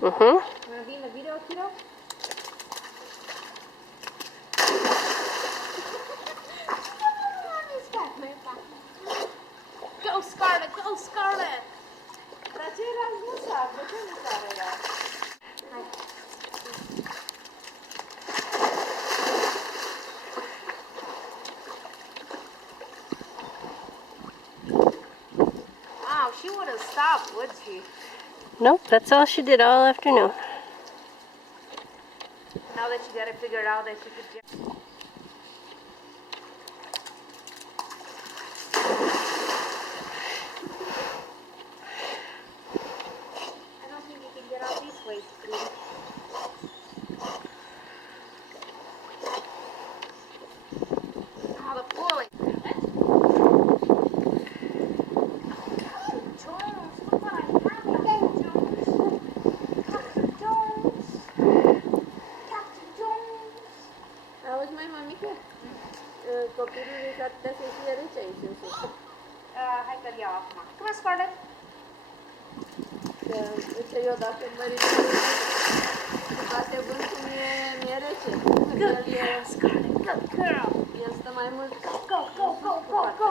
Mm-hmm. Want to be in the video, kiddo? Go Scarlet, go Scarlet! Dar ce erați lăsat? De ce nu sare era? Hai. Wow, she would have stopped, would she? Nope, that's all she did all afternoon. Now that she got it figured out that she could just... I don't think you can get out these ways, sweetie. Oh, the pulling. Jones, look what I have, Dr. Jones. Dr. Jones. Dr. Jones. Auzi, mai mamică? Copilul s-ar putea să fie rece aici în sus. Hai că-l iau acum. Come on, Scarlett. Că, uite, eu dacă mărit bate vântul, mi-e rece. Good girl, Scarlett. Good girl. El stă mai mult. Go, go, go, go, go,